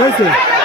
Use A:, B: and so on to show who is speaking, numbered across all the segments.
A: হয়েছে
B: আমি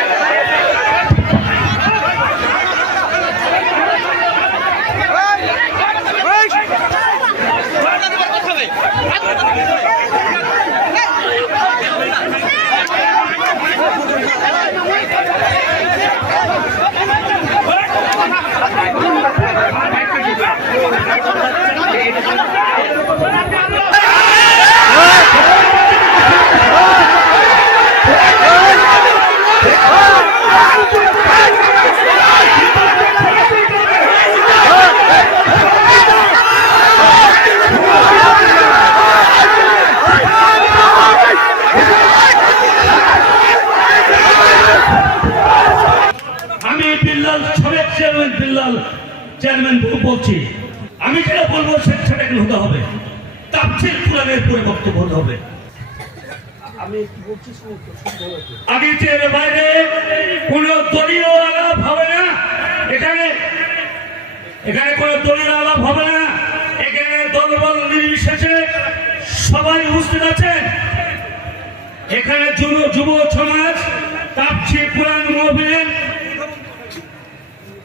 B: আমি যেটা বলব সে- সেটা কিন্তু হতে হবে। তাপসির কোরআনের পরিবর্তন হতে হবে। আগে চেয়ে বাইরে কোন দলীয় আলাপ হবে না। এখানে এখানে কোন দলীয় আলাপ হবে না। এখানে দলবল নির্বিশেষে সবাই উপস্থিত আছে এখানে যুব যুব সমাজ তাপসি কোরআন মহবিলের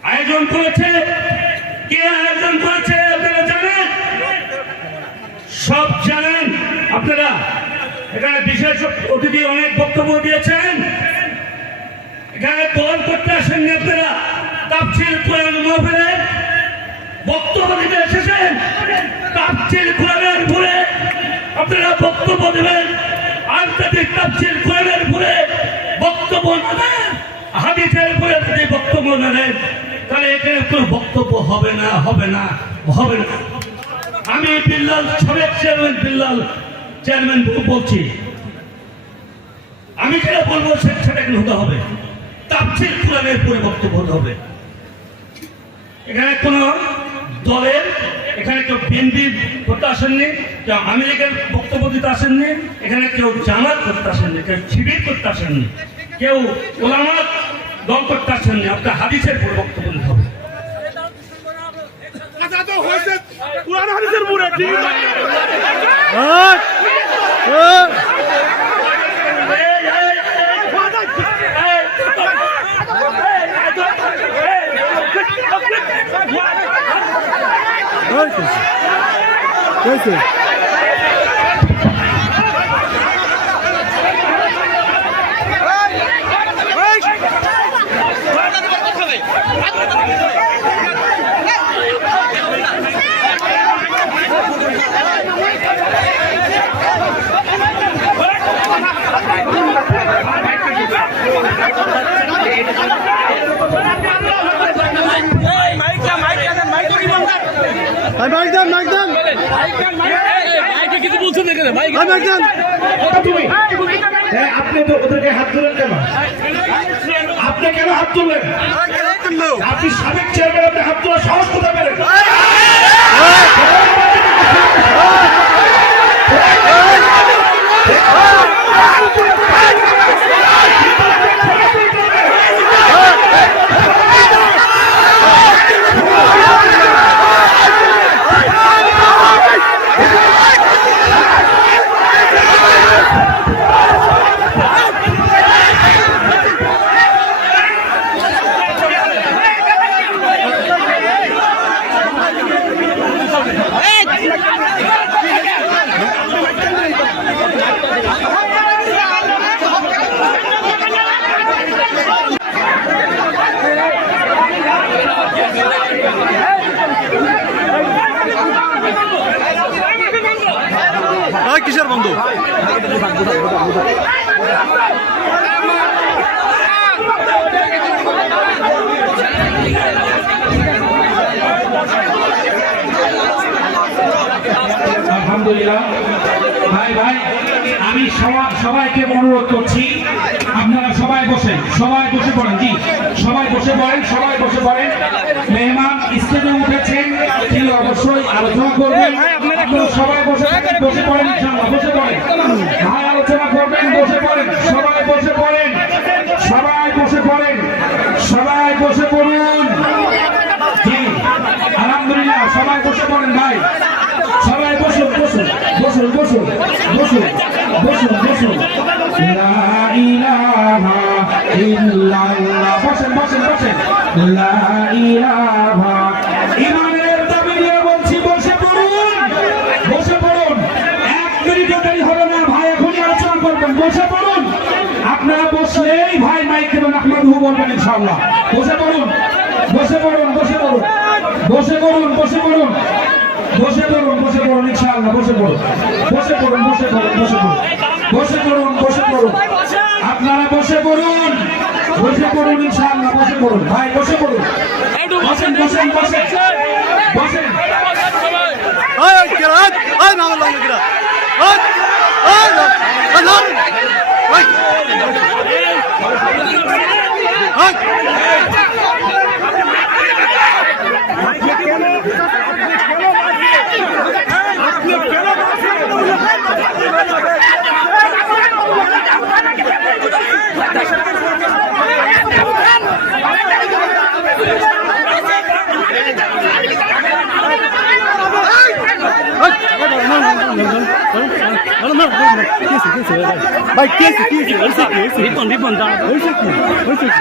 B: আয়োজন করেছে কে আয়োজন করেছে আপনারা জানেন সব জানেন আপনারা এখানে বিশেষ অতিথি অনেক বক্তব্য দিয়েছেন। এখানে দল করতে আসেননি আপনারা। তাপসিল কোরআন মহফিলের বক্তব্য দিতে এসেছেন। তাপসিল কোরআনের ভুলে আপনারা বক্তব্য দেবেন। আন্তর্জাতিক তাপসিল কোরআনের ভুলে বক্তব্য না দেন হাদিসের ভুলে যদি বক্তব্য না দেন তাহলে এখানে কোনো বক্তব্য হবে না হবে না হবে না। আমি বিল্লাল সাবেক চেয়ারম্যান বিল্লাল চেয়ারম্যান বলছি আমি যেটা বলব সেটা কিন্তু হতে হবে? তাপসিল কোরআনের পরিবর্তন হতে হবে। এখানে কোন দলের এখানে কেউ বিএনপি করতে আসেননি কেউ আমেরিকার বক্তব্য দিতে আসেননি এখানে কেউ জামাত করতে আসেননি কেউ শিবির করতে আসেননি কেউ ওলামাত দল করতে আসেননি আপনার হাদিসের উপর বক্তব্য দিতে হবে।
C: আচ্ছা তো হয়েছে। কোরআন হাদিসের মুরে ঠিক আছে।
A: হয়েছে হয়েছে ভাই মাইক দেন মাইক দেন ভাই মাইক দেন
C: তুমি হ্যাঁ, আপনি তো ওদেরকে হাত তুলেন কেন? আপনি কেন হাত তুললেন? আপনি সাবেক চেয়ারম্যান আপনি হাত তোলা সাহস কোথায় পেলেন?
A: ভাই কিসের বন্ধ
C: আলহামদুলিল্লাহ ভাই ভাই আমি সবা- সবাইকে অনুরোধ করছি আপনারা সবাই বসেন সবাই বসে পড়েন জি সবাই বসে পড়েন সবাই বসে পড়েন। মেহমান স্টেজে উঠেছেন তিনি অবশ্যই আলোচনা করবেন। আপনারা সবাই বসে বসে পড়েন বসে পড়েন। আলোচনা করবেন বসে পড়েন সবাই বসে পড়েন সবাই বসে পড়েন সবাই বসে পড়ুন জি আলহামদুলিল্লাহ সবাই বসে পড়েন ভাই সবাই বসুন বসুন বসুন বসুন বসুন বসুন বসুন। লা ইলাহা। লা ইলাহা ইমানের দাবি নিয়ে বলছি, বসে পড়ুন বসে পড়ুন। এক না, ভাই, এখনই আলোচনা করবেন। বসে পড়ুন। আপনারা বসলেই ভাই মাইক দেবেন আহমদ বলবেন ইনশাআল্লাহ। বসে পড়ুন বসে পড়ুন বসে পড়ুন। বসে পড়ুন বসে পড়ুন। বসে পড়ুন বসে পড়ুন ইনশাআল্লাহ, বসে পড়ুন। বসে পড়ুন বসে পড়ুন বসে পড়ুন। বসে পড়ুন বসে পড়ুন। আপনারা বসে পড়ুন। বসে পড়ুন ইনশাআল্লাহ, বসে পড়ুন। ভাই, বসে পড়ুন। বসেন বসেন বসেন। বসেন।
A: var lan gel. Ay. Ay Lan lan. Ay. Ay. ভাই কে আছে কি আছে হইছে কি হইছে রিপন রিপন দা হইছে কি হইছে কি